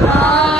Bye.